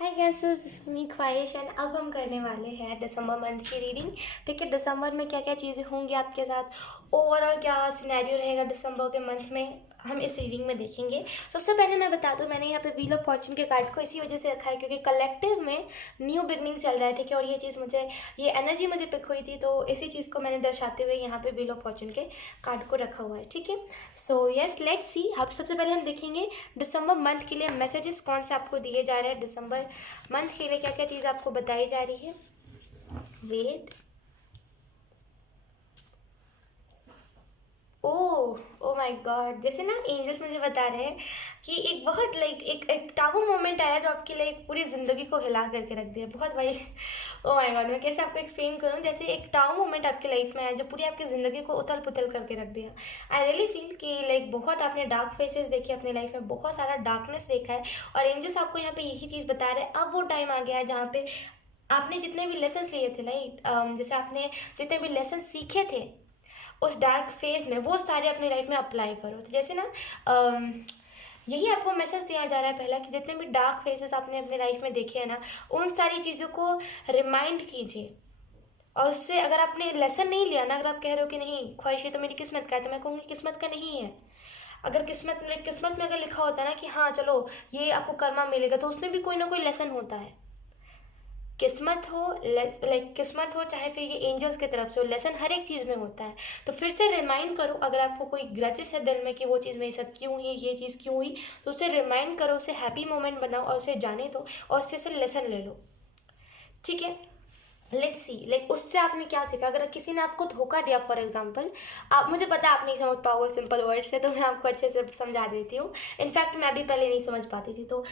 Hi cancers, this is me ख्वाहिश and अब हम करने वाले हैं दिसंबर मंथ की रीडिंग। ठीक है, दिसंबर में क्या क्या चीज़ें होंगी आपके साथ, ओवरऑल क्या सिनेरियो रहेगा दिसंबर के मंथ में, हम इस रीडिंग में देखेंगे। तो उससे पहले मैं बता दूं, मैंने यहाँ पे व्हील ऑफ फॉर्चून के कार्ड को इसी वजह से रखा है क्योंकि कलेक्टिव में न्यू बिगनिंग चल रहा है। ठीक है, और ये एनर्जी मुझे पिक हुई थी, तो इसी चीज़ को मैंने दर्शाते हुए यहाँ पे व्हील ऑफ फॉर्चून के कार्ड को रखा हुआ है। ठीक है, सो यस लेट्स सी। अब सबसे पहले हम देखेंगे दिसंबर मंथ के लिए मैसेजेस कौन से आपको दिए जा रहे हैं, दिसंबर मंथ के लिए क्या क्या चीज़ आपको बताई जा रही है। वेट, ओ माय गॉड, जैसे ना एंजल्स मुझे बता रहे हैं कि एक बहुत एक टाबू मोमेंट आया जो आपके लिए पूरी ज़िंदगी को हिला करके रख दिया। बहुत भाई ओ माय गॉड, मैं कैसे आपको एक्सप्लेन करूँ। जैसे एक टाबू मोमेंट आपकी लाइफ में आया जो पूरी आपकी ज़िंदगी को उथल पुथल करके रख दिया। आई रियली फील कि बहुत आपने डार्क फेसेस देखे अपनी लाइफ में, बहुत सारा डार्कनेस देखा है, और एंजल्स आपको यहाँ पे यही चीज़ बता रहे हैं। अब वो टाइम आ गया है जहाँ पे आपने जितने भी लेसन्स लिए थे, राइट, जैसे आपने जितने भी लेसन सीखे थे उस डार्क फेज में, वो सारे अपनी लाइफ में अप्लाई करो। तो जैसे ना यही आपको मैसेज दिया जा रहा है पहला, कि जितने भी डार्क फेजेस आपने अपनी लाइफ में देखे हैं ना, उन सारी चीज़ों को रिमाइंड कीजिए। और उससे अगर आपने लेसन नहीं लिया ना, अगर आप कह रहे हो कि नहीं ख्वाहिश ये तो मेरी किस्मत का है, तो मैं कहूँगी किस्मत का नहीं है। अगर किस्मत में अगर लिखा होता है ना कि हाँ चलो ये आपको कर्मा मिलेगा, तो उसमें भी कोई ना कोई लेसन होता है। किस्मत हो चाहे फिर ये एंजल्स की तरफ से हो, लेसन हर एक चीज़ में होता है। तो फिर से रिमाइंड करो, अगर आपको कोई ग्रचेस है दिल में कि वो चीज़ मेरे साथ क्यों हुई, ये चीज़ क्यों हुई, तो उसे रिमाइंड करो, उसे हैप्पी मोमेंट बनाओ और उसे जाने दो और उससे से लेसन ले लो। ठीक है, लेट्स सी, उससे आपने क्या सीखा। अगर किसी ने आपको धोखा दिया फॉर एग्जाम्पल, आप, मुझे पता आप नहीं समझ पाओगे सिंपल वर्ड से, तो मैं आपको अच्छे से समझा देती हूँ। इनफैक्ट मैं भी पहले नहीं समझ पाती थी, तो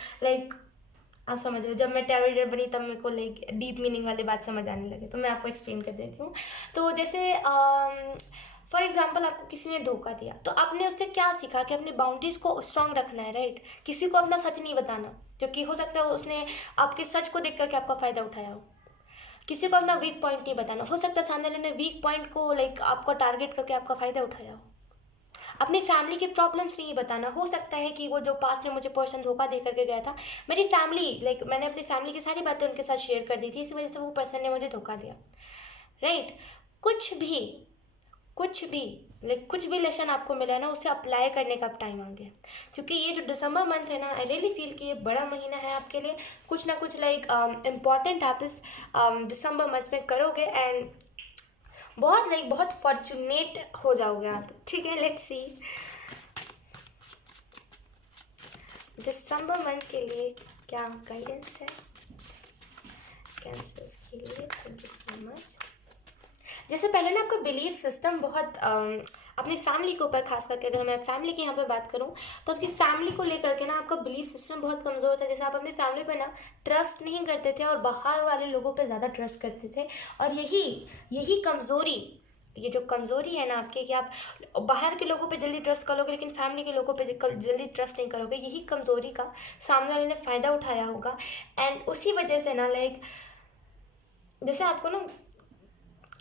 आप समझ रहे हो, जब मैं टैरो रीडर बनी तब मेरे को डीप मीनिंग वाली बात समझ आने लगे, तो मैं आपको एक्सप्लेन कर देती हूँ। तो जैसे फॉर एग्जाम्पल आपको किसी ने धोखा दिया, तो आपने उससे क्या सीखा कि अपनी बाउंड्रीज़ को स्ट्रांग रखना है, राइट। किसी को अपना सच नहीं बताना, क्योंकि हो सकता है उसने आपके सच को देख करके आपका फ़ायदा उठाया हो। किसी को अपना वीक पॉइंट नहीं बताना, हो सकता है सामने वाले ने वीक पॉइंट को आपको टारगेट करके आपका फ़ायदा उठाया हो। अपनी फैमिली के प्रॉब्लम्स नहीं बताना, हो सकता है कि वो जो पास में मुझे पर्सन धोखा दे करके गया था, मेरी फैमिली मैंने अपनी फैमिली की सारी बातें उनके साथ शेयर कर दी थी, इसी वजह से वो पर्सन ने मुझे धोखा दिया, राइट। कुछ भी कुछ भी लेसन आपको मिला है ना, उसे अप्लाई करने का अब टाइम आ गया। क्योंकि ये जो दिसंबर मंथ है ना, आई रियली फील कि ये बड़ा महीना है आपके लिए। कुछ ना कुछ इम्पॉर्टेंट आप इस दिसंबर मंथ में करोगे, एंड बहुत फॉर्चुनेट हो जाओगे आप। ठीक है, लेट्स सी दिसंबर मंथ के लिए क्या गाइडेंस है कैंसर्स के लिए। Thank you so much. जैसे पहले ना आपका बिलीफ सिस्टम बहुत अपनी फैमिली के ऊपर, खास करके अगर मैं फैमिली की यहाँ पे बात करूँ, तो आपकी फैमिली को लेकर के ना आपका बिलीफ सिस्टम बहुत कमज़ोर था। जैसे आप अपनी फैमिली पे ना ट्रस्ट नहीं करते थे और बाहर वाले लोगों पे ज़्यादा ट्रस्ट करते थे। और यही कमज़ोरी, ये जो कमज़ोरी है ना आपकी, कि आप बाहर के लोगों पे जल्दी ट्रस्ट करोगे लेकिन फैमिली के लोगों पे जल्दी ट्रस्ट नहीं करोगे, यही कमज़ोरी का सामने वाले ने फ़ायदा उठाया होगा। एंड उसी वजह से ना जैसे आपको ना,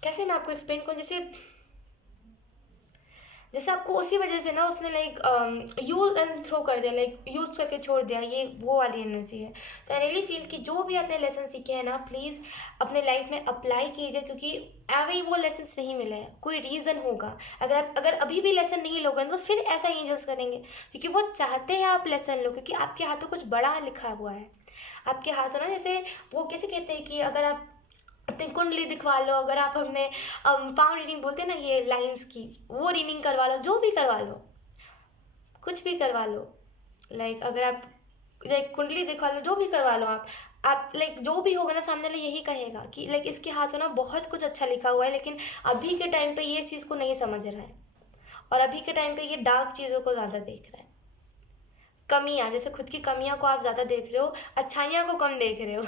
कैसे मैं आपको एक्सप्लेन करूँ, जैसे आपको उसी वजह से ना उसने यूज एंड थ्रो कर दिया, यूज करके छोड़ दिया, ये वो वाली एनर्जी है। तो आई रियली फील कि जो भी आपने लेसन सीखे हैं ना, प्लीज़ अपने लाइफ में अप्लाई कीजिए, क्योंकि अभी वो लेसन नहीं मिले हैं, कोई रीज़न होगा। अगर अभी भी लेसन नहीं लोगे तो फिर ऐसा एंजल्स करेंगे, क्योंकि वो चाहते हैं आप लेसन लो, क्योंकि आपके हाथों कुछ बड़ा लिखा हुआ है। आपके हाथों ना, जैसे वो कैसे कहते हैं कि अगर आप अपनी कुंडली दिखवा लो, अगर आप अपने पाम रीडिंग बोलते हैं ना, ये लाइंस की, वो रीडिंग करवा लो, जो भी करवा लो, कुछ भी करवा लो। अगर आप कुंडली दिखवा लो, जो भी करवा लो, आप जो भी होगा ना, सामने वाला यही कहेगा कि इसके हाथ में ना बहुत कुछ अच्छा लिखा हुआ है, लेकिन अभी के टाइम पे ये इस चीज़ को नहीं समझ रहा है, और अभी के टाइम पे ये डार्क चीज़ों को ज़्यादा देख रहा है। कमियाँ, जैसे खुद की कमियाँ को आप ज़्यादा देख रहे हो, अच्छाइयाँ को कम देख रहे हो।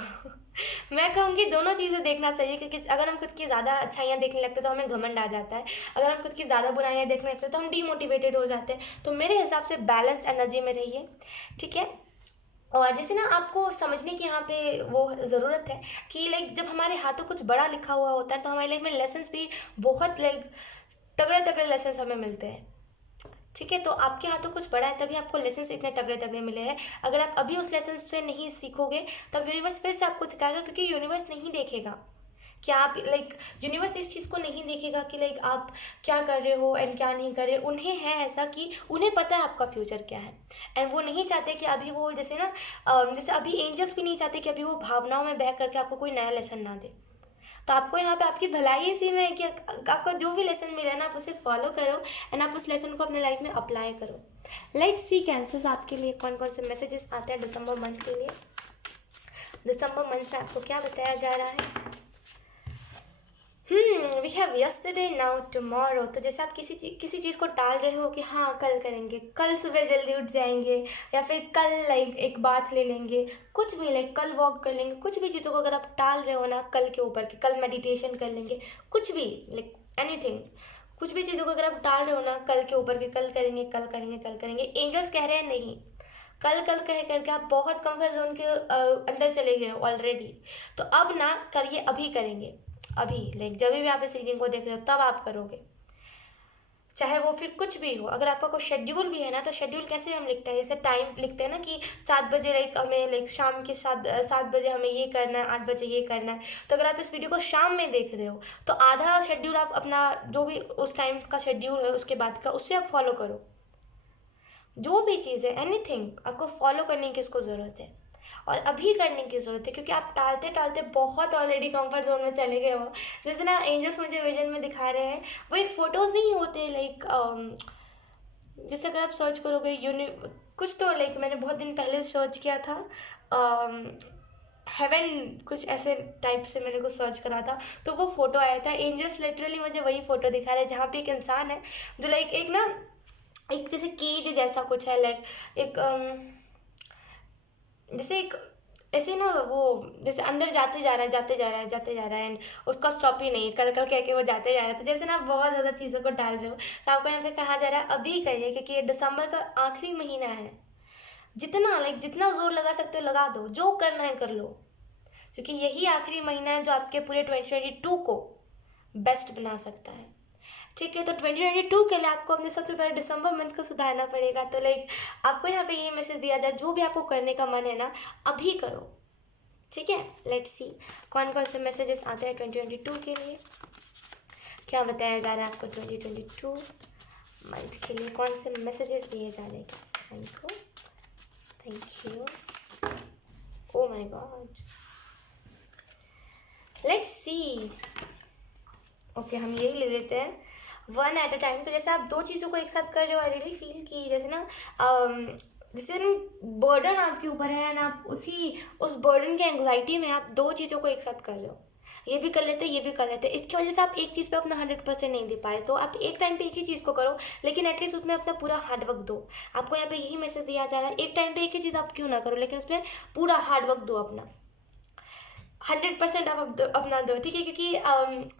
मैं कहूँगी दोनों चीज़ें देखना चाहिए, क्योंकि अगर हम खुद की ज़्यादा अच्छाइयाँ देखने लगते हैं तो हमें घमंड आ जाता है। अगर हम खुद की ज़्यादा बुराइयाँ देखने लगते हैं तो हम डीमोटिवेटेड हो जाते हैं। तो मेरे हिसाब से बैलेंस्ड एनर्जी में रहिए, ठीक है। और जैसे ना आपको समझने की यहाँ पे वो ज़रूरत है कि जब हमारे हाथों कुछ बड़ा लिखा हुआ होता है, तो हमारी लाइफ में लेसन्स भी बहुत तगड़े तगड़े लेसन्स हमें मिलते हैं। ठीक है, तो आपके हाथों कुछ बड़ा है तभी आपको लेसन इतने तगड़े तगड़े मिले हैं। अगर आप अभी उस लेसन से नहीं सीखोगे तब यूनिवर्स फिर से आपको सिखाएगा, क्योंकि यूनिवर्स नहीं देखेगा कि आप यूनिवर्स इस चीज़ को नहीं देखेगा कि आप क्या कर रहे हो एंड क्या नहीं कर रहे। उन्हें है ऐसा कि उन्हें पता है आपका फ्यूचर क्या है, एंड वो नहीं चाहते कि अभी वो जैसे ना जैसे अभी एंजल्स भी नहीं चाहते कि अभी वो भावनाओं में बह करके आपको कोई नया लेसन ना दे। तो आपको यहाँ पे आपकी भलाई इसी में है कि आपका जो भी लेसन मिला है ना आप उसे फॉलो करो एंड आप उस लेसन को अपने लाइफ में अप्लाई करो। लेट्स सी कैंसर्स आपके लिए कौन कौन से मैसेजेस आते हैं दिसंबर मंथ के लिए। दिसंबर मंथ में आपको क्या बताया जा रहा है? We have yesterday now tomorrow. तो जैसे आप किसी चीज़ को टाल रहे हो कि हाँ कल करेंगे, कल सुबह जल्दी उठ जाएंगे, या फिर कल एक बात ले लेंगे, कुछ भी कल वॉक कर लेंगे, कुछ भी चीज़ों को अगर आप टाल रहे हो ना कल के ऊपर कि कल मेडिटेशन कर लेंगे, कुछ भी एनीथिंग, कुछ भी चीज़ों को अगर आप टाल रहे हो ना कल के ऊपर कि कल करेंगे कल करेंगे कल करेंगे, एंजल्स कह रहे हैं नहीं, कल कल कह करके आप बहुत कंफर्ट जोन के अंदर चले गए हो ऑलरेडी। तो अब ना करिए, अभी करेंगे, अभी जब भी आप इस रीडिंग को देख रहे हो तब आप करोगे, चाहे वो फिर कुछ भी हो। अगर आपका कोई शेड्यूल भी है ना तो शेड्यूल कैसे हम लिखते हैं, जैसे टाइम लिखते हैं ना कि 7 बजे हमें शाम के 7 बजे हमें ये करना है, 8 बजे ये करना है। तो अगर आप इस वीडियो को शाम में देख रहे हो तो आधा शेड्यूल आप अपना जो भी उस टाइम का शेड्यूल है उसके बाद का उससे आप फॉलो करो। जो भी चीज़ है एनीथिंग आपको फॉलो करने की इसको ज़रूरत है और अभी करने की ज़रूरत है, क्योंकि आप टालते टालते बहुत ऑलरेडी कंफर्ट जोन में चले गए हो। जैसे ना एंजल्स मुझे विजन में दिखा रहे हैं, वो एक फ़ोटोज़ नहीं होते जैसे अगर आप सर्च करोगे कुछ तो मैंने बहुत दिन पहले सर्च किया था हेवन कुछ ऐसे टाइप से मैंने कुछ सर्च करा था तो वो फ़ोटो आया था। एंजल्स लिटरली मुझे वही फ़ोटो दिखा रहे हैं जहाँ पे एक इंसान है जो एक ना एक जैसे केज जैसा कुछ है, एक जैसे एक ऐसे ना वो जैसे अंदर जाते जा रहा है जाते जा रहा है जाते जा रहा है एंड उसका स्टॉप ही नहीं है, कल कल कह के वो जाते जा रहा है। तो जैसे ना आप बहुत ज़्यादा चीज़ों को डाल रहे हो तो आपको यहाँ पे कहा जा रहा है अभी करिए, क्योंकि ये दिसंबर का आखिरी महीना है। जितना जितना जोर लगा सकते हो लगा दो, जो करना है कर लो, क्योंकि यही आखिरी महीना है जो आपके पूरे 2022 को बेस्ट बना सकता है। ठीक है, तो 2022 के लिए आपको अपने सबसे पहले दिसंबर मंथ को सुधारना पड़ेगा। तो आपको यहाँ पे यही मैसेज दिया जाए, जो भी आपको करने का मन है ना अभी करो। ठीक है, लेट्स सी कौन कौन से मैसेजेस आते हैं 2022 के लिए, क्या बताया जा रहा है आपको 2022 मंथ के लिए, कौन से मैसेजेस दिए जा रहे हैं साइन को। Thank you. Oh my God, let's see. Okay, हम यही ले लेते हैं वन एट अ टाइम। तो जैसे आप दो चीज़ों को एक साथ कर रहे हो, आई रियली फील कि जैसे ना जैसे बर्डन आपके ऊपर है ना, आप उस बर्डन के एंग्जाइटी में आप दो चीज़ों को एक साथ कर रहे हो, ये भी कर लेते ये भी कर लेते। इसकी वजह से आप एक चीज़ पे अपना 100% नहीं दे पाए। तो आप एक टाइम पे एक ही चीज़ को करो, लेकिन एटलीस्ट उसमें अपना पूरा हार्डवर्क दो। आपको यहाँ पे यही मैसेज दिया जा रहा है, एक टाइम पे एक ही चीज़ आप क्यों ना करो, लेकिन उसमें पूरा हार्डवर्क दो, अपना 100% आप अपना दो। ठीक है, क्योंकि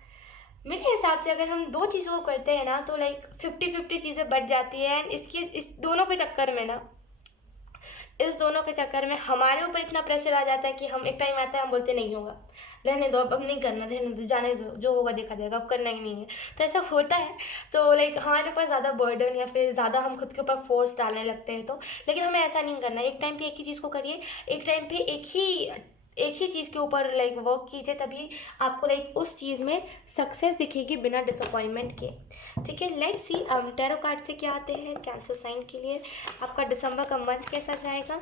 मेरे हिसाब से अगर हम दो चीज़ों को करते हैं ना तो 50-50 चीज़ें बढ़ जाती हैं। एंड इस दोनों के चक्कर में हमारे ऊपर इतना प्रेशर आ जाता है कि हम एक टाइम आता है हम बोलते नहीं होगा, रहने दो, अब नहीं करना, रहने दो, जाने दो, जो होगा देखा जाएगा, अब करना ही नहीं है। तो ऐसा होता है। तो हमारे ऊपर ज़्यादा बर्डन या फिर ज़्यादा हम खुद के ऊपर फोर्स डालने लगते हैं। तो लेकिन हमें ऐसा नहीं करना, एक टाइम पे एक ही चीज़ को करिए, एक टाइम पे एक ही चीज़ के ऊपर वर्क कीजिए, तभी आपको उस चीज़ में सक्सेस दिखेगी बिना डिसअपॉइंटमेंट के। ठीक है, लेट्स सी टैरो कार्ड से क्या आते हैं कैंसर साइन के लिए, आपका दिसंबर का मंथ कैसा जाएगा।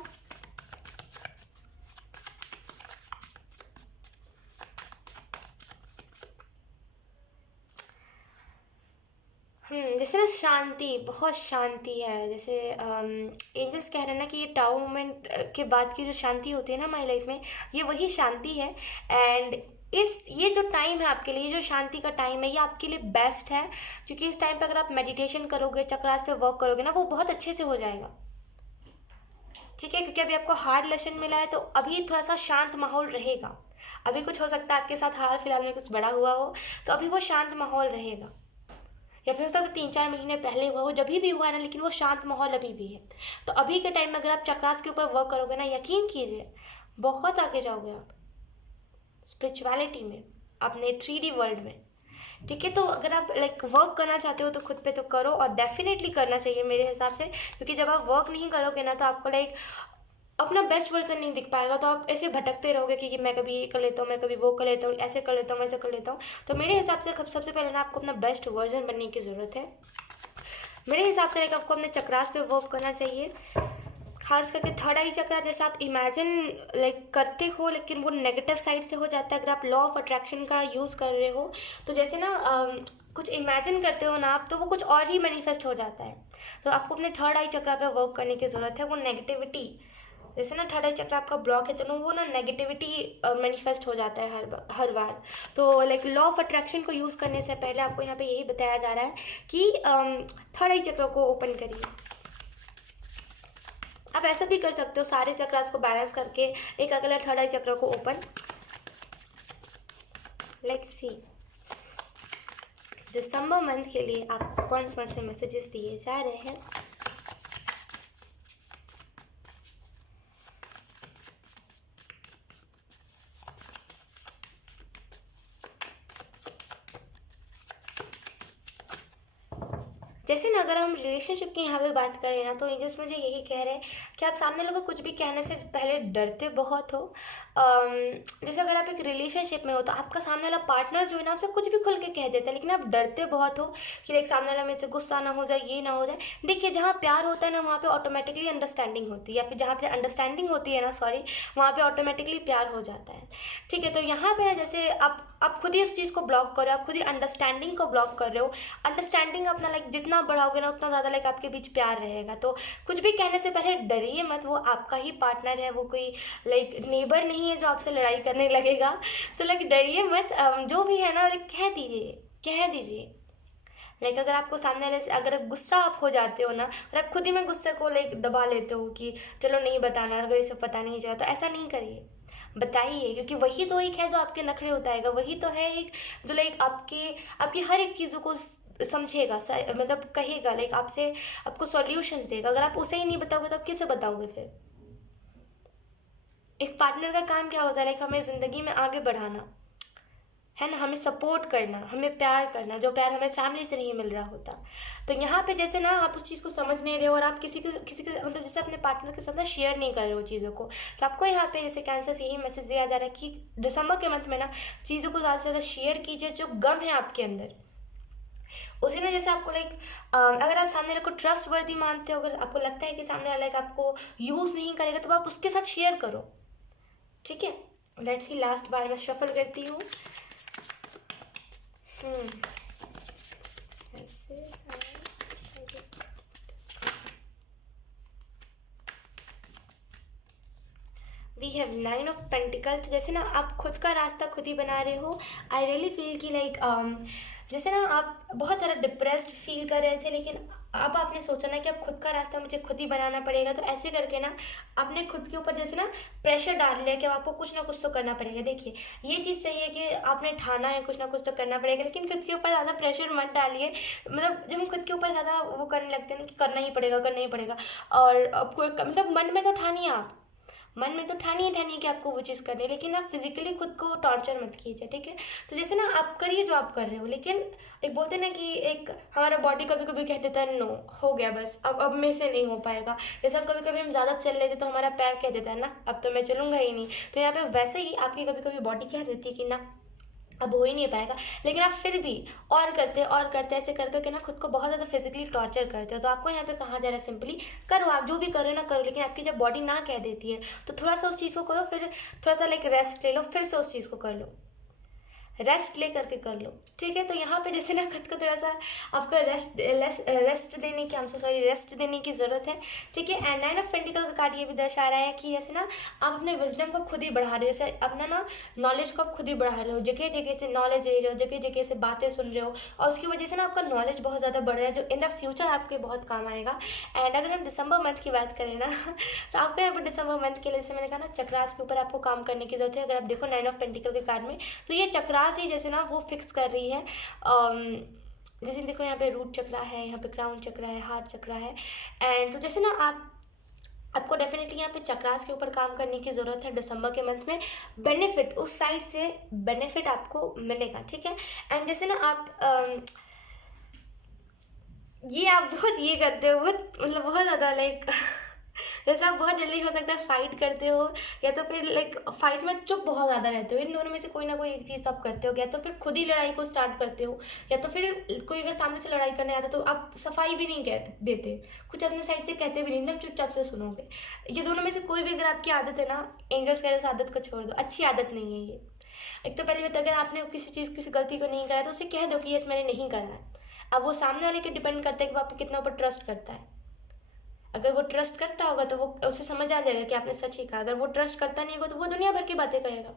जैसे ना शांति, बहुत शांति है। जैसे एंजल्स कह रहे हैं ना कि ये टाउ मोमेंट के बाद की जो शांति होती है ना हमारी लाइफ में, ये वही शांति है। एंड ये जो टाइम है आपके लिए, ये जो शांति का टाइम है, ये आपके लिए बेस्ट है, क्योंकि इस टाइम पे अगर आप मेडिटेशन करोगे, चक्रास पे वर्क करोगे ना, वो बहुत अच्छे से हो जाएगा। ठीक है, क्योंकि अभी आपको हार्ड लेसन मिला है, तो अभी थोड़ा सा शांत माहौल रहेगा। अभी कुछ हो सकता है आपके साथ हाल फिलहाल में कुछ बड़ा हुआ हो, तो अभी वो शांत माहौल रहेगा, या फिर हो सकता है 3-4 महीने पहले हुआ हो, जब भी हुआ है ना, लेकिन वो शांत माहौल अभी भी है। तो अभी के टाइम में अगर आप चक्रास के ऊपर वर्क करोगे ना, यकीन कीजिए बहुत आगे जाओगे आप स्पिरिचुअलिटी में, अपने 3D वर्ल्ड में। ठीक है। तो अगर आप लाइक वर्क करना चाहते हो तो खुद पे तो करो, और डेफिनेटली करना चाहिए मेरे हिसाब से, क्योंकि जब आप वर्क नहीं करोगे ना तो आपको लाइक अपना बेस्ट वर्जन नहीं दिख पाएगा। तो आप ऐसे भटकते रहोगे कि मैं कभी ये कर लेता हूँ, मैं कभी वो कर लेता हूँ, ऐसे कर लेता हूँ, वैसे कर लेता हूँ। तो मेरे हिसाब से सबसे पहले ना आपको अपना बेस्ट वर्जन बनने की ज़रूरत है। मेरे हिसाब से लाइक आपको अपने चक्रास पे वर्क करना चाहिए, खास करके थर्ड आई चक्रा। जैसे आप इमेजिन लाइक करते हो लेकिन वो नेगेटिव साइड से हो जाता है। अगर आप लॉ ऑफ अट्रैक्शन का यूज़ कर रहे हो तो जैसे ना कुछ इमेजिन करते हो ना आप, तो वो कुछ और ही मैनिफेस्ट हो जाता है। तो आपको अपने थर्ड आई चक्रा पे वर्क करने की ज़रूरत है। वो नेगेटिविटी, जैसे ना थर्ड आई चक्र आपका ब्लॉक है तो वो ना नेगेटिविटी मैनिफेस्ट हो जाता है हर बार। तो लाइक लॉ ऑफ अट्रैक्शन को यूज़ करने से पहले आपको यहाँ पे यही बताया जा रहा है कि थर्ड आई चक्र को ओपन करिए। आप ऐसा भी कर सकते हो, सारे चक्रास को बैलेंस करके एक अगला थर्ड आई चक्र को open. Let's see December month के लिए आप कौन कौन से मैसेजेस दिए जा रहे हैं। जैसे ना अगर हम रिलेशनशिप की यहाँ पे बात करें ना, तो एंजल्स मुझे यही कह रहे हैं कि आप सामने लोगों को कुछ भी कहने से पहले डरते बहुत हो। जैसे अगर आप एक रिलेशनशिप में हो तो आपका सामने वाला पार्टनर जो है ना आपसे कुछ भी खुल के कह देता है, लेकिन आप डरते बहुत हो कि एक सामने वाला मेरे से गुस्सा ना हो जाए, ये ना हो जाए। देखिए जहाँ प्यार होता है ना वहाँ पे ऑटोमेटिकली अंडरस्टैंडिंग होती है, या फिर जहाँ पे अंडरस्टैंडिंग होती है ना, सॉरी, वहाँ पे ऑटोमेटिकली प्यार हो जाता है। ठीक है। तो यहाँ पे ना जैसे आप खुद ही उस चीज़ को ब्लॉक कर रहे हो, आप खुद ही अंडरस्टैंडिंग को ब्लॉक कर रहे हो। अंडरस्टैंडिंग अपना लाइक जितना बढ़ाओगे ना उतना ज़्यादा लाइक आपके बीच प्यार रहेगा। तो कुछ भी कहने से पहले डरिए मत, वो आपका ही पार्टनर है, वो कोई लाइक नेबर नहीं है जो आपसे लड़ाई करने लगेगा। तो लाइक डरिए मत, जो भी है ना लाइक कह दीजिए। लाइक अगर आपको सामने वाले से अगर गुस्सा आप हो जाते हो ना, और आप खुद ही में गुस्से को लाइक दबा लेते हो कि चलो नहीं बताना, अगर इसे पता नहीं चला, तो ऐसा नहीं करिए, बताइए। क्योंकि वही तो एक है जो आपके नखरे उठाएगा, वही तो है एक जो लाइक आपकी हर एक चीज़ों को समझेगा, मतलब कहेगा, लाइक आपसे आपको सॉल्यूशंस देगा। अगर आप उसे ही नहीं बताओगे तो आप किसे बताओगे फिर। एक पार्टनर का काम क्या होता है, लाइक हमें ज़िंदगी में आगे बढ़ाना है ना, हमें सपोर्ट करना, हमें प्यार करना, जो प्यार हमें फैमिली से नहीं मिल रहा होता। तो यहाँ पे जैसे ना आप उस चीज़ को समझ नहीं रहे हो, और आप किसी के मतलब जैसे अपने पार्टनर के साथ ना शेयर नहीं कर रहे हो चीज़ों को। तो आपको यहाँ पे जैसे कैंसर से यही मैसेज दिया जा रहा है कि दिसंबर के मंथ में ना चीज़ों को ज़्यादा से ज़्यादा शेयर कीजिए। जो गम है आपके अंदर उसी में जैसे आपको लाइक अगर आप सामने वाले को ट्रस्ट वर्दी मानते हो, अगर आपको लगता है कि सामने वाला आपको यूज़ नहीं करेगा, तो आप उसके साथ शेयर करो। ठीक है। लेट्स सी, लास्ट बार मैं शफल करती हूँ। We have 9 of pentacle. तो जैसे ना आप खुद का रास्ता खुद ही बना रहे हो। आई रियली फील कि लाइक जैसे ना आप बहुत ज़्यादा डिप्रेस्ड फील कर रहे थे, लेकिन अब आपने सोचा ना कि अब खुद का रास्ता मुझे खुद ही बनाना पड़ेगा। तो ऐसे करके ना आपने खुद के ऊपर जैसे ना प्रेशर डाल लिया कि अब आपको कुछ ना कुछ तो करना पड़ेगा। देखिए ये चीज़ सही है कि आपने ठाना है कुछ ना कुछ तो करना पड़ेगा, लेकिन खुद के ऊपर ज़्यादा प्रेशर मत डालिए। मतलब जब हम खुद के ऊपर ज़्यादा वो करने लगते हैं ना कि करना ही पड़ेगा, करना ही पड़ेगा, और आपको मतलब मन में तो ठानिए, आप मन में तो ठानिए कि आपको वो चीज़ करनी है, लेकिन आप फिजिकली खुद को टॉर्चर मत कीजिए। ठीक है। तो जैसे ना आप करिए जो आप कर रहे हो, लेकिन एक बोलते हैं ना कि एक हमारा बॉडी कभी कभी कह देता है नो हो गया बस, अब मेरे से नहीं हो पाएगा। जैसे हम कभी कभी हम ज़्यादा चल लेते तो हमारा पैर कह देता है ना अब तो मैं चलूँगा ही नहीं। तो यहाँ पे वैसे ही आपकी कभी कभी बॉडी कह देती है कि ना अब हो ही नहीं पाएगा, लेकिन आप फिर भी और करते ऐसे कर करके ना खुद को बहुत ज़्यादा फिजिकली टॉर्चर करते हो। तो आपको यहाँ पे कहा जा रहा है सिंपली करो, आप जो भी करो ना करो, लेकिन आपकी जब बॉडी ना कह देती है तो थोड़ा सा उस चीज़ को करो, फिर थोड़ा सा लाइक रेस्ट ले लो, फिर से उस चीज़ को कर लो, रेस्ट ले करके कर लो। ठीक है। तो यहाँ पे जैसे ना खुद को थोड़ा सा आपको रेस्ट देने की रेस्ट देने की ज़रूरत है। ठीक है। एंड 9 ऑफ पेंटिकल का कार्ड ये भी दर्शा रहा है कि जैसे ना आप अपने विजडम को खुद ही बढ़ा रहे हो, जैसे अपना ना नॉलेज को आप खुद ही बढ़ा रहे हो, जगह जगह से नॉलेज ले रहे हो, जगह जगह से बातें सुन रहे हो, और उसकी वजह से ना आपका नॉलेज बहुत ज़्यादा बढ़ रहा है जो इन द फ्यूचर आपके बहुत काम आएगा। एंड अगर हम दिसंबर मंथ की बात करें ना तो आपको यहाँ पर दिसंबर मंथ के लिए जैसे मैंने कहा ना चक्रास के ऊपर आपको काम करने की जरूरत है। अगर आप देखो 9 ऑफ पेंटिकल के कार्ड में तो ये चक्रास ही जैसे ना वो फिक्स कर रही है। जैसे देखो यहाँ पे रूट चक्रा है, यहाँ पे क्राउन चक्रा है, हार्ट चक्रा है। एंड तो जैसे ना आप आपको डेफिनेटली यहाँ पे चक्रास के ऊपर काम करने की ज़रूरत है दिसंबर के मंथ में। बेनिफिट उस साइड से बेनिफिट आपको मिलेगा, ठीक है। एंड जैसे ना आप ये आप बहुत ये करते हो, बहुत मतलब बहुत ज़्यादा लाइक जैसे आप बहुत जल्दी हो सकता है फाइट करते हो, या तो फिर लाइक फाइट में चुप बहुत ज़्यादा रहते हो। इन दोनों में से कोई ना कोई एक चीज़ आप करते हो, या तो फिर खुद ही लड़ाई को स्टार्ट करते हो, या तो फिर कोई अगर सामने से लड़ाई करने आता तो आप सफाई भी नहीं कहते देते, कुछ अपने साइड से कहते भी नहीं, एकदम चुपचाप से सुनोगे। ये दोनों में से कोई भी अगर आपकी आदत है ना, एंजल्स कह रहे उस आदत को छोड़ दो, अच्छी आदत नहीं है ये। एक तो पहली बात, अगर आपने किसी चीज़ किसी गलती को नहीं करा तो उसे कह दो कि यस मैंने नहीं करा है। अब वो सामने वाले के डिपेंड करता है कि वो आपको कितना ऊपर ट्रस्ट करता है। अगर वो ट्रस्ट करता होगा तो वो उसे समझ आ जाएगा कि आपने सच ही कहा। अगर वो ट्रस्ट करता नहीं होगा तो वो दुनिया भर की बातें कहेगा,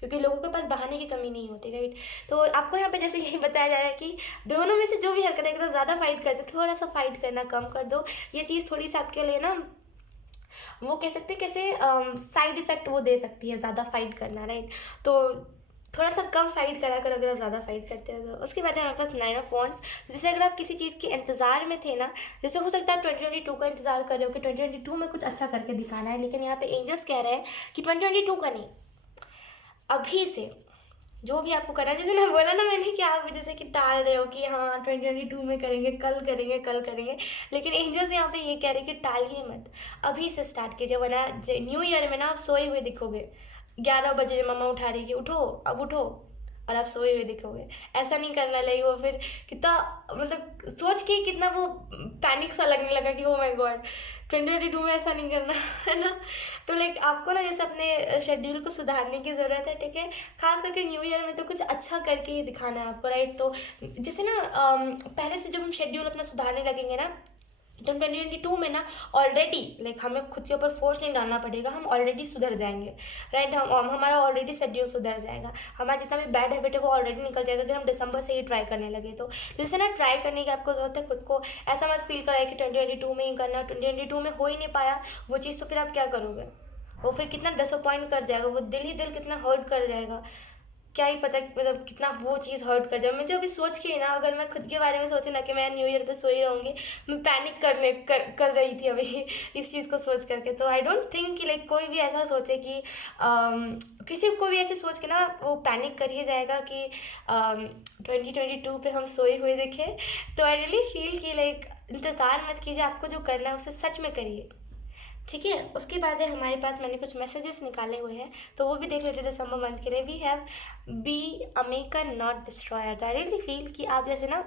क्योंकि लोगों के पास बहाने की कमी नहीं होती, राइट। तो आपको यहाँ पे जैसे यही बताया जा रहा है कि दोनों में से जो भी हरकत है, अगर ज़्यादा फाइट करते थोड़ा सा फाइट करना कम कर दो। ये चीज़ थोड़ी सी आपके लिए ना, वो कह सकते हैं कैसे साइड इफेक्ट वो दे सकती है ज़्यादा फाइट करना, राइट। तो थोड़ा सा कम फाइट करा करो अगर आप ज़्यादा फाइट करते हो तो। उसके बाद है हमारे पास 9 ऑफ वॉन्ड्स। जैसे अगर आप किसी चीज़ के इंतज़ार में थे ना, जैसे हो सकता है आप 2022 का इंतज़ार कर रहे हो कि 2022 में कुछ अच्छा करके दिखाना है, लेकिन यहाँ पे एंजल्स कह रहे हैं कि 2022 का नहीं, अभी से जो भी आपको करना है। जैसे ना बोला ना मैंने कि आप जैसे कि टाल रहे हो कि हाँ 2022 में करेंगे, कल करेंगे, कल करेंगे, लेकिन एंजल्स यहाँ पे ये कह रहे हैं कि टालिए मत, अभी से स्टार्ट कीजिए, वरना न्यू ईयर में ना आप सोए हुए दिखोगे। 11 बजे मम्मा उठा रही कि उठो अब उठो, और आप सोए हुए दिखोगे। ऐसा नहीं करना, लगे वो फिर कितना मतलब सोच के कितना वो पैनिक सा लगने लगा कि ओ माय गॉड 2022 में ऐसा नहीं करना है ना। तो लाइक आपको ना जैसे अपने शेड्यूल को सुधारने की ज़रूरत है, ठीक है। खास करके न्यू ईयर में तो कुछ अच्छा करके ही दिखाना है आपको, राइट। तो जैसे ना पहले से जब हम शेड्यूल अपना सुधारने लगेंगे ना, तो 2022 में ना ऑलरेडी लाइक हमें खुद के ऊपर फोर्स नहीं डालना पड़ेगा, हम ऑलरेडी सुधर जाएंगे, राइट। हम हमारा ऑलरेडी शेड्यूल सुधर जाएगा, हमारा जितना भी बैड हैबिट है वो ऑलरेडी निकल जाएगा अगर हम दिसंबर से ही ट्राई करने लगे तो। जैसे ना ट्राई करने की आपको ज़रूरत है, खुद को ऐसा मत फील कराए कि 2022 में ही करना, 2022 में हो ही नहीं पाया वो चीज़, तो फिर आप क्या करोगे, वो फिर कितना डिसअपॉइंट कर जाएगा, वो दिल ही दिल कितना हर्ट कर जाएगा, क्या ही पता मतलब कितना वो चीज़ हर्ट कर जाए। मुझे अभी सोच के ना, अगर मैं खुद के बारे में सोचूँ ना कि मैं न्यू ईयर पे सोई रहूँगी, मैं पैनिक कर रही थी अभी इस चीज़ को सोच करके। तो आई डोंट थिंक कि लाइक कोई भी ऐसा सोचे कि किसी को भी ऐसे सोच के ना वो पैनिक कर ही जाएगा कि 2022 पे हम सोए हुए दिखे। तो आई रियली फील कि लाइक इंतज़ार मत कीजिए, आपको जो करना है उसे सच में करिए, ठीक है। उसके बाद है हमारे पास, मैंने कुछ मैसेजेस निकाले हुए हैं तो वो भी देख लेते हैं दिसंबर मंथ के लिए। We have be a maker not destroyer. तो आई रियली फील कि आप जैसे ना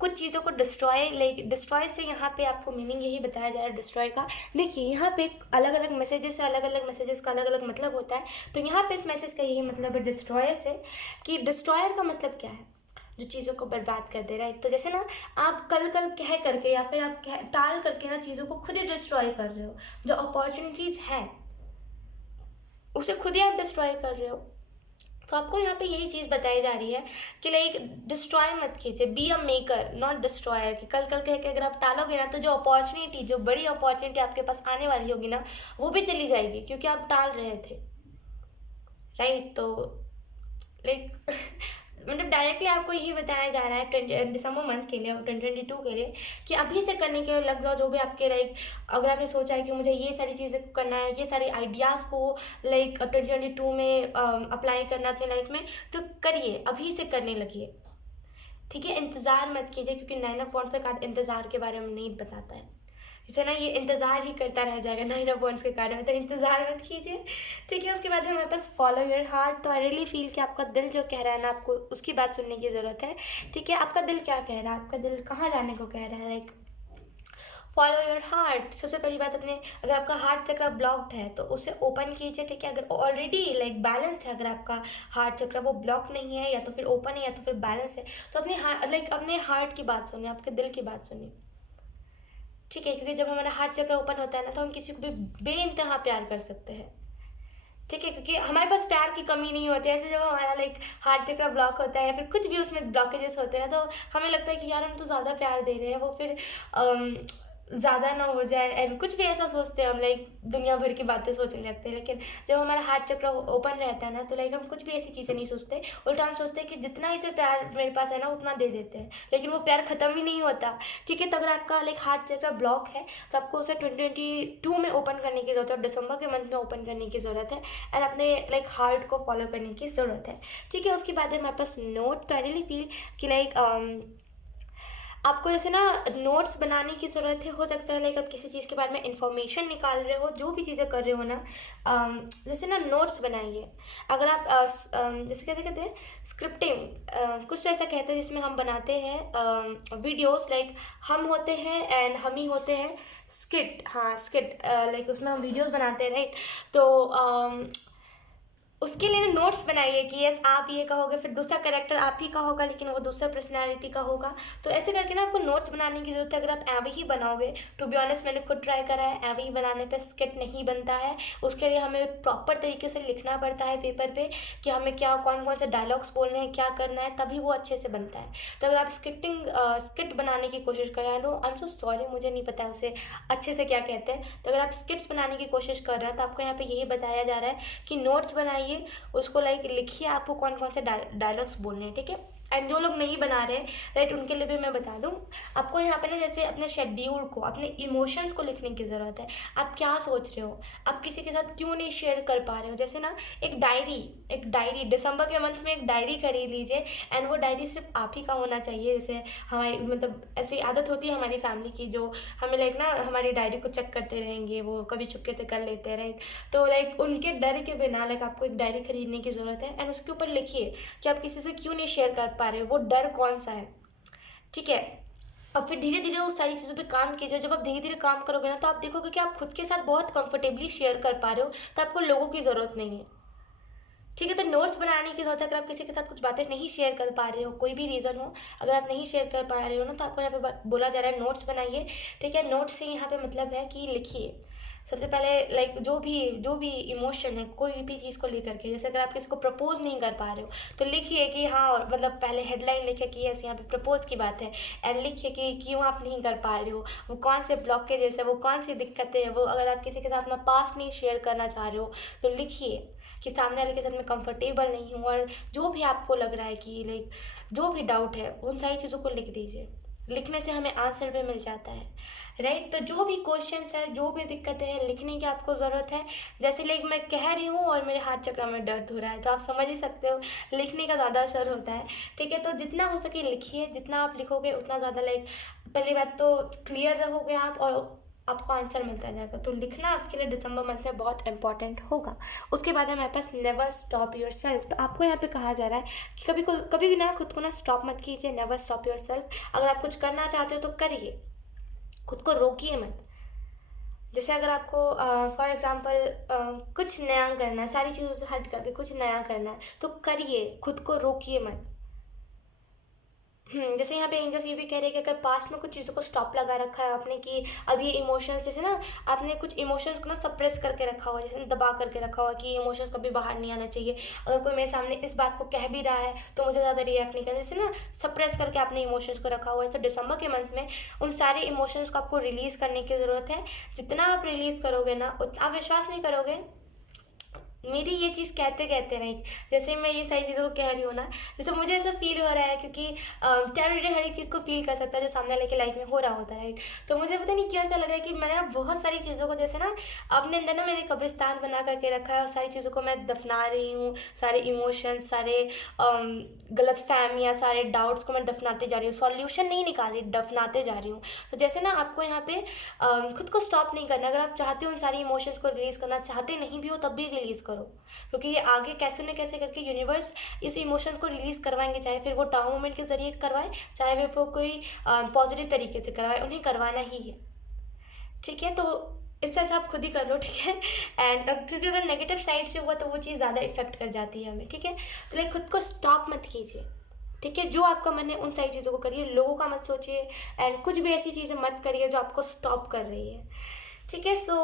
कुछ चीज़ों को डिस्ट्रॉय, लाइक डिस्ट्रॉय से यहाँ पे आपको मीनिंग यही बताया जा रहा है डिस्ट्रॉय का। देखिए यहाँ पे अलग अलग मैसेजेस है, अलग अलग मैसेजेस का अलग अलग मतलब होता है। तो यहाँ पे इस मैसेज का यही मतलब है डिस्ट्रॉयर से, कि डिस्ट्रॉयर का मतलब क्या है, जो चीज़ों को बर्बाद कर दे रहा है। तो जैसे ना आप कल कल कह करके या फिर आप टाल करके ना चीज़ों को खुद ही डिस्ट्रॉय कर रहे हो, जो अपॉर्चुनिटीज़ है उसे खुद ही आप डिस्ट्रॉय कर रहे हो। तो आपको यहाँ पे यही चीज़ बताई जा रही है कि लाइक डिस्ट्रॉय मत कीजिए, B a maker not destroyer. कि कल कल कह के अगर आप टालोगे ना तो जो अपॉर्चुनिटी, जो बड़ी अपॉर्चुनिटी आपके पास आने वाली होगी ना वो भी चली जाएगी, क्योंकि आप टाल रहे थे, राइट। तो लाइक मतलब डायरेक्टली आपको यही बताया जा रहा है दिसंबर मंथ के लिए, 2022 के लिए, कि अभी से करने के लिए लग जाओ। जो भी आपके लाइक अगर आपने सोचा है कि मुझे ये सारी चीज़ें करना है, ये सारे आइडियाज़ को लाइक 2022 में अप्लाई करना अपनी लाइफ में, तो करिए, अभी से करने लगिए, ठीक है। इंतज़ार मत कीजिए, क्योंकि 9 ऑफ वॉन्ड्स का कार्ड इंतज़ार के बारे में नहीं बताता है। इसे ना ये इंतज़ार ही करता रह जाएगा 9 ऑफ वॉन्ड्स के कार्ड में, तो इंतज़ार मत कीजिए, ठीक है। उसके बाद हमारे पास फॉलो योर हार्ट। तो आई रियली फील कि आपका दिल जो कह रहा है ना, आपको उसकी बात सुनने की ज़रूरत है, ठीक है। आपका दिल क्या कह रहा है, आपका दिल कहाँ जाने को कह रहा है, लाइक फॉलो योर हार्ट। सबसे पहली बात, अपने अगर आपका हार्ट चक्र ब्लॉक्ड है तो उसे ओपन कीजिए, ठीक है। अगर ऑलरेडी लाइक बैलेंस्ड है, अगर आपका हार्ट चक्र वो ब्लॉक नहीं है, या तो फिर ओपन है, या तो फिर बैलेंस है, तो अपने हार्ट की बात सुनिए, आपके दिल की बात सुनिए, ठीक है। क्योंकि जब हमारा हार्ट चक्र ओपन होता है ना तो हम किसी को भी बेइंतहा प्यार कर सकते हैं, ठीक है। क्योंकि हमारे पास प्यार की कमी नहीं होती है। ऐसे जब हमारा लाइक हार्ट चक्र ब्लॉक होता है या फिर कुछ भी उसमें ब्लॉकेजेस होते हैं ना, तो हमें लगता है कि यार हम तो ज़्यादा प्यार दे रहे हैं, वो फिर ज़्यादा ना हो जाए, एंड कुछ भी ऐसा सोचते हैं हम, लाइक दुनिया भर की बातें सोचने लगते हैं। लेकिन जब हमारा हार्ट चक्र ओपन रहता है ना, तो लाइक हम कुछ भी ऐसी चीज़ें नहीं सोचते। उल्टा हम सोचते हैं कि जितना इसे प्यार मेरे पास है ना उतना दे देते हैं, लेकिन वो प्यार ख़त्म ही नहीं होता। ठीक है, तो अगर आपका लाइक हार्ट चक्र ब्लॉक है तो आपको उसे 2022 में ओपन करने की ज़रूरत है, और दिसंबर के मंथ में ओपन करने की ज़रूरत है, एंड अपने लाइक हार्ट को फॉलो करने की ज़रूरत है। ठीक है, उसके बाद है हमारे पास नोट। तो आई रियली फील कि लाइक आपको जैसे ना नोट्स बनाने की ज़रूरत है। हो सकता है लाइक आप किसी चीज़ के बारे में इंफॉर्मेशन निकाल रहे हो, जो भी चीज़ें कर रहे हो ना, जैसे ना नोट्स बनाइए। अगर आप जैसे कैसे कहते हैं, स्क्रिप्टिंग, कुछ तो ऐसा कहते हैं जिसमें हम बनाते हैं वीडियोस, लाइक हम होते हैं एंड हम ही होते हैं स्किट। हाँ, स्किट, लाइक उसमें हम वीडियोस बनाते हैं, राइट। तो उसके लिए ना नोट्स बनाइए कि यस आप ये कहोगे, फिर दूसरा कैरेक्टर आप ही का होगा लेकिन वो दूसरा पर्सनालिटी का होगा। तो ऐसे करके ना आपको नोट्स बनाने की ज़रूरत है। अगर आप एवे ही बनाओगे, टू बी ऑनेस्ट मैंने खुद ट्राई करा है, एवे ही बनाने पे स्किट नहीं बनता है। उसके लिए हमें प्रॉपर तरीके से लिखना पड़ता है पेपर पे कि हमें क्या कौन कौन से डायलॉग्स बोलने हैं, क्या करना है, तभी वो अच्छे से बनता है। तो अगर आप स्किट बनाने की कोशिश कर रहे हैं, no I am so sorry, मुझे नहीं पता उसे अच्छे से क्या कहते हैं। तो अगर आप स्किट्स बनाने की कोशिश कर रहे हैं तो आपको यहाँ पे यही बताया जा रहा है कि नोट्स बनाइए, उसको लाइक लिखिए आपको कौन कौन से डायलॉग्स बोलने हैं। ठीक है, एंड जो लोग नहीं बना रहे राइट, उनके लिए भी मैं बता दूं, आपको यहाँ पे ना जैसे अपने शेड्यूल को, अपने इमोशंस को लिखने की ज़रूरत है। आप क्या सोच रहे हो, आप किसी के साथ क्यों नहीं शेयर कर पा रहे हो। जैसे ना एक डायरी दिसंबर के मंथ में एक डायरी खरीद लीजिए, एंड वो डायरी सिर्फ आप ही का होना चाहिए। जैसे हमारी मतलब ऐसी आदत होती है हमारी फैमिली की, जो हमें लाइक ना हमारी डायरी को चेक करते रहेंगे, वो कभी चुपके से कर लेते हैं, राइट। तो लाइक उनके डर के बिना लाइक आपको एक डायरी खरीदने की ज़रूरत है, एंड उसके ऊपर लिखिए कि आप किसी से क्यों नहीं शेयर कर पा रहे हो, वो डर कौन सा है। ठीक है, और फिर धीरे धीरे उस सारी चीज़ों पे काम कीजिए। जब आप धीरे धीरे काम करोगे ना, तो आप देखोगे कि आप खुद के साथ बहुत कंफर्टेबली शेयर कर पा रहे हो, तो आपको लोगों की ज़रूरत नहीं है। ठीक है, तो नोट्स बनाने की ज़रूरत है। अगर आप किसी के साथ कुछ बातें नहीं शेयर कर पा रहे हो, कोई भी रीज़न हो, अगर आप नहीं शेयर कर पा रहे हो ना, तो आपको यहाँ पे बोला जा रहा है नोट्स बनाइए। ठीक है, नोट्स से यहाँ पे मतलब है कि लिखिए सबसे पहले लाइक जो भी इमोशन है कोई भी चीज़ को लेकर के। जैसे अगर आप किसी को प्रपोज नहीं कर पा रहे हो तो लिखिए कि हाँ, और मतलब पहले हेडलाइन लिखे कि यस यहाँ पे प्रपोज की बात है, एंड लिखिए कि क्यों आप नहीं कर पा रहे हो, वो कौन से ब्लॉकेजेस है, वो कौन सी दिक्कतें हैं, वो अगर आप किसी के साथ अपना पास्ट नहीं शेयर करना चाह रहे हो तो लिखिए कि सामने वाले के साथ मैं कंफर्टेबल नहीं हूँ। और जो भी आपको लग रहा है कि लाइक जो भी डाउट है, उन सारी चीज़ों को लिख दीजिए। लिखने से हमें आंसर भी मिल जाता है, राइट। तो जो भी क्वेश्चंस है, जो भी दिक्कतें हैं, लिखने की आपको ज़रूरत है। जैसे लाइक मैं कह रही हूँ और मेरे हाथ चक्र में दर्द हो रहा है, तो आप समझ ही सकते हो लिखने का ज़्यादा असर होता है। ठीक है, तो जितना हो सके लिखिए, जितना आप लिखोगे उतना ज़्यादा लाइक पहली बात तो क्लियर रहोगे आप, और आपको आंसर मिलता जाएगा। तो लिखना आपके लिए दिसंबर मंथ में बहुत इंपॉर्टेंट होगा। उसके बाद हमारे पास नेवर स्टॉप योर सेल्फ। तो आपको यहाँ पे कहा जा रहा है कि कभी भी ना खुद को ना स्टॉप मत कीजिए। Never stop your self. अगर आप कुछ करना चाहते हो तो करिए, खुद को रोकिए मत। जैसे अगर आपको फॉर एग्जांपल कुछ नया करना है, सारी चीज़ों से हट करके कुछ नया करना है, तो करिए, खुद को रोकिए मत। जैसे यहाँ पे एंजल्स ये भी कह रहे हैं कि अगर पास्ट में कुछ चीज़ों को स्टॉप लगा रखा है आपने कि अब ये इमोशंस, जैसे ना आपने कुछ इमोशंस को ना सप्रेस करके रखा हुआ है, जैसे दबा करके रखा हुआ है कि इमोशंस कभी बाहर नहीं आना चाहिए। अगर कोई मेरे सामने इस बात को कह भी रहा है तो मुझे ज़्यादा रिएक्ट नहीं करना, जैसे ना सप्रेस करके आपने इमोशंस को रखा हुआ है। तो दिसंबर के मंथ में उन सारे इमोशंस को आपको रिलीज़ करने की ज़रूरत है। जितना आप रिलीज़ करोगे ना, उतना आप विश्वास नहीं करोगे, मेरी ये चीज़ कहते कहते राइट, जैसे मैं ये सारी चीज़ों को कह रही हूँ ना, जैसे मुझे ऐसा फील हो रहा है क्योंकि टेररिडे हर एक चीज़ को फील कर सकता है जो सामने वाले की लाइफ में हो रहा होता है, राइट। तो मुझे पता नहीं क्यों ऐसा लग रहा है कि मैंने ना बहुत सारी चीज़ों को जैसे ना अपने अंदर ना मैंने कब्रिस्तान बना करके रखा है, और सारी चीज़ों को मैं दफना रही हूँ। सारे इमोशंस, सारे गलत फहमियाँ, सारे डाउट्स को मैं दफनाते जा रही हूँ, सॉल्यूशन नहीं निकाल रही, दफनाते जा रही हूँ। तो जैसे ना आपको यहाँ पे खुद को स्टॉप नहीं करना। अगर आप चाहते हो उन सारी इमोशंस को रिलीज़ करना, चाहते नहीं भी हो तब भी रिलीज़ करो, क्योंकि ये आगे कैसे न कैसे करके यूनिवर्स इस इमोशन को रिलीज़ करवाएंगे। चाहे फिर वो टाउ मोमेंट के जरिए करवाए, चाहे वो कोई पॉजिटिव तरीके से करवाए, उन्हें करवाना ही है। ठीक है, तो इससे अच्छा आप खुद ही कर लो, ठीक है। एंड क्योंकि अगर नेगेटिव साइड से हुआ तो वो चीज़ ज़्यादा इफेक्ट कर जाती है हमें, ठीक है। तो लाइक खुद को स्टॉप मत कीजिए, ठीक है। जो आपका मन है उन सारी चीज़ों को करिए, लोगों का मत सोचिए, एंड कुछ भी ऐसी चीज़ें मत करिए जो आपको स्टॉप कर रही है, ठीक है। सो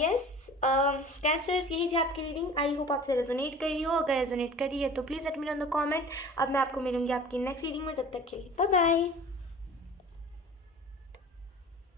यस कैंसर्स, यही थी आपकी रीडिंग। आई होप आपसे रेजोनेट करी हो। अगर रेजोनेट करी है तो please let me know in the comment. अब मैं आपको मिलूंगी आपकी नेक्स्ट रीडिंग में, तब तक के लिए बाय बाय।